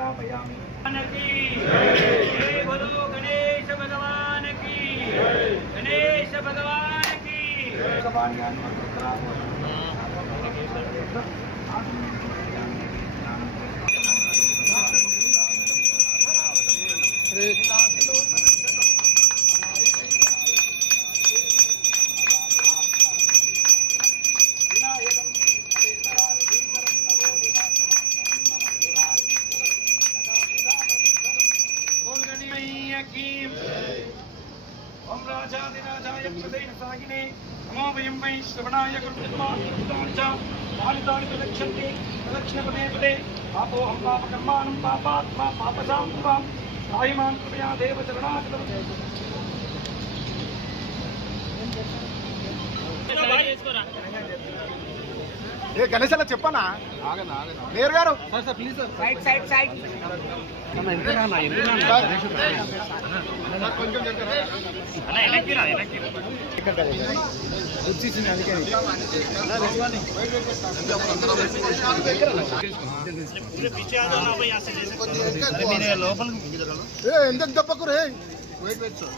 स्थापयामि। जय बोलो गणेश भगवान की, गणेश भगवान की। ओम राजाधिराजाय प्रदेशसागिने नमो वयं वै श्रवणाय कृत्वानि प्रदक्षन्ते प्रदक्षिणपदे पदे पापोऽहं पापकर्माणं पापात्मा पापसां त्वां सायमां कृपया देव चरणागतम्। ఏ గణేశాల చెప్పనా మేయర్ గారు ప్లీజ్ సార్ సైడ్ సైడ్ ఎందుకు తప్పకు రే వెయిట్ వెయిట్ సార్